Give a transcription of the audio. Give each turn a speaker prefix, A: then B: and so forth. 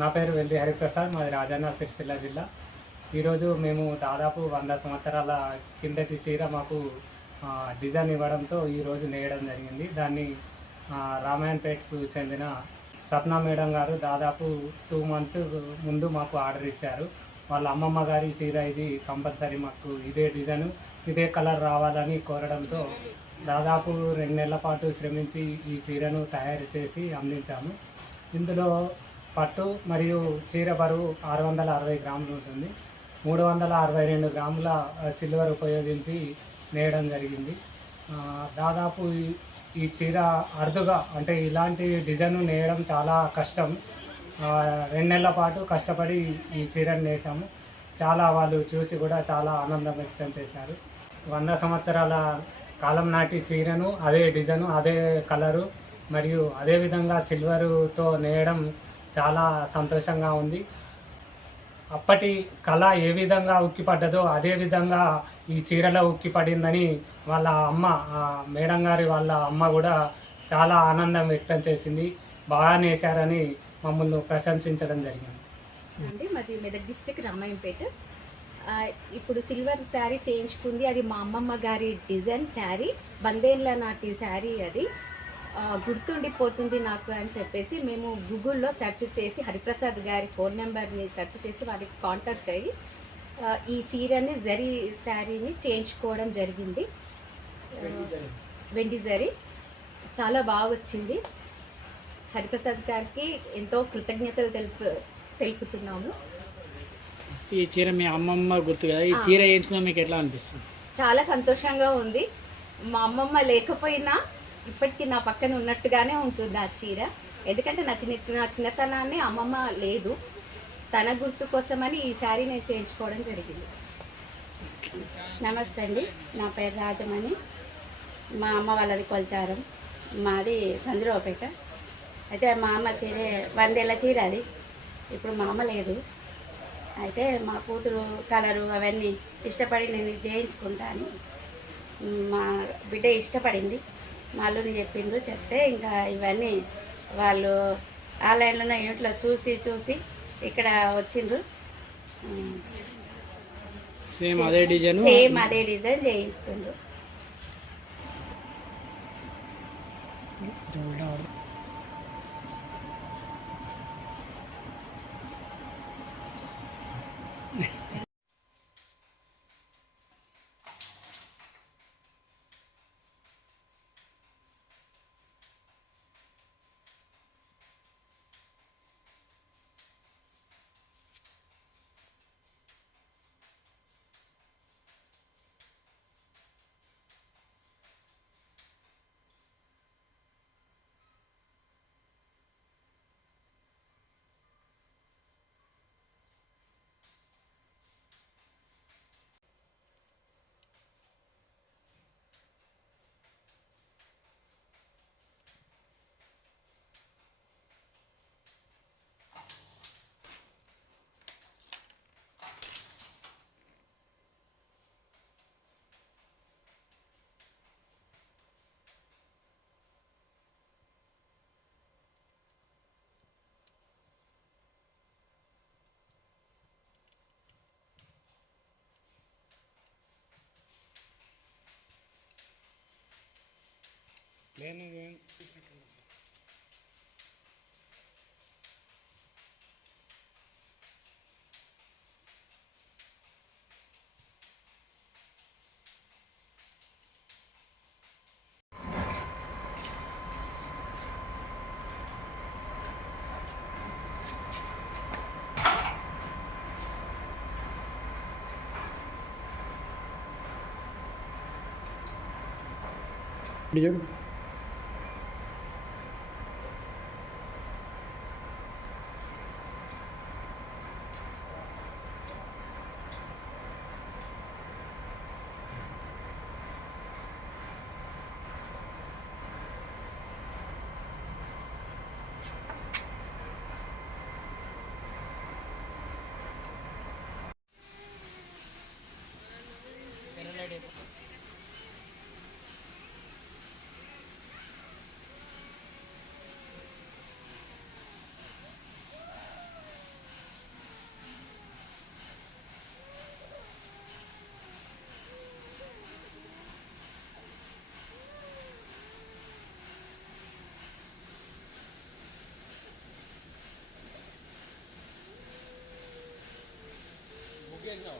A: నా పేరు వెల్లి హరిప్రసాద్ మాది రాజన్న సిరిసిల్ల జిల్లా. ఈరోజు మేము దాదాపు వంద సంవత్సరాల కిందటి చీర మాకు డిజైన్ ఇవ్వడంతో ఈరోజు నేయడం జరిగింది. దాన్ని రామాయణపేటకు చెందిన సప్నా మేడం గారు దాదాపు టూ మంత్స్ ముందు మాకు ఆర్డర్ ఇచ్చారు. వాళ్ళ అమ్మమ్మ గారి చీర ఇది కంపల్సరీ మాకు ఇదే డిజైన్. ఇదే కలర్ రావాలని కోరడంతో దాదాపు రెండు నెలల పాటు శ్రమించి ఈ చీరను తయారు చేసి అందించాము. ఇందులో పట్టు మరియు చీర బరువు ఆరు వందల అరవై గ్రాములు ఉంటుంది. మూడు వందల అరవై రెండు గ్రాముల సిల్వర్ ఉపయోగించి నేయడం జరిగింది. దాదాపు ఈ- చీర అరుదుగా అంటే ఇలాంటి డిజైన్ నేయడం చాలా కష్టం. రెండు నెలల పాటు కష్టపడి ఈ చీరను నేసాము. చాలా వాళ్ళు చూసి కూడా చాలా ఆనందం వ్యక్తం చేశారు. వంద సంవత్సరాల కాలం నాటి చీరను అదే డిజైను అదే కలరు మరియు అదే విధంగా సిల్వరుతో నేయడం చాలా సంతోషంగా ఉంది. అప్పటి కళ ఏ విధంగా ఉక్కిపడ్డదో అదే విధంగా ఈ చీరలో ఉక్కిపడిందని వాళ్ళ అమ్మ మేడం గారి వాళ్ళ అమ్మ కూడా చాలా ఆనందం వ్యక్తం చేసింది. బాగా నేశారని మమ్మల్ని ప్రశంసించడం జరిగింది.
B: అండి మాది మెదక్ డిస్టిక్ రామాయంపేట. ఇప్పుడు సిల్వర్ శారీ చేయించుకుంది. అది మా అమ్మమ్మ గారి డిజైన్ శారీ బందేళ్ళ నాటి శారీ అది. గుర్తుండిపోతుంది నాకు అని చెప్పేసి మేము గూగుల్లో సెర్చ్ చేసి హరిప్రసాద్ గారి ఫోన్ నెంబర్ని సెర్చ్ చేసి వారికి కాంటాక్ట్ అయ్యి ఈ చీరని జరీ శారీని చేయించుకోవడం జరిగింది. వెండి జరీ. చాలా బాగా వచ్చింది హరిప్రసాద్ గారికి ఎంతో కృతజ్ఞతలు తెలుపు తెలుపుతున్నాము.
C: ఈ చీర మీ అమ్మమ్మ గుర్తు కదా ఈ చీర వేయించుకున్న మీకు ఎట్లా అనిపిస్తుంది?
B: చాలా సంతోషంగా ఉంది. మా అమ్మమ్మ లేకపోయినా ఇప్పటికీ నా పక్కన ఉన్నట్టుగానే ఉంటుంది ఆ చీర. ఎందుకంటే నా చిన్న నా చిన్నతనాన్ని అమ్మమ్మ లేదు. తన గుర్తు కోసమని ఈ శారీ నేను చేయించుకోవడం జరిగింది.
D: నమస్తే అండి. నా పేరు రాజమణి. మా అమ్మ వాళ్ళది కొల్చారం. మాది సంద్రవపేట అయితే మా అమ్మ చీరే వందేళ్ళ చీర అది. ఇప్పుడు మా అమ్మ లేదు. అయితే మా కూతురు కలరు అవన్నీ ఇష్టపడి నేను చేయించుకుంటాను. మా బిడ్డ ఇష్టపడింది. మా అల్లుని చెప్పిండ్రు చెప్తే ఇంకా ఇవన్నీ వాళ్ళు ఆన్లైన్లోనే ఇంట్లో చూసి చూసి ఇక్కడ వచ్చిండ్రు.
C: సేమ్ అదే డిజైన్
D: సేమ్ అదే డిజైన్ చేయించుకుండ్రు.
C: Vean, vean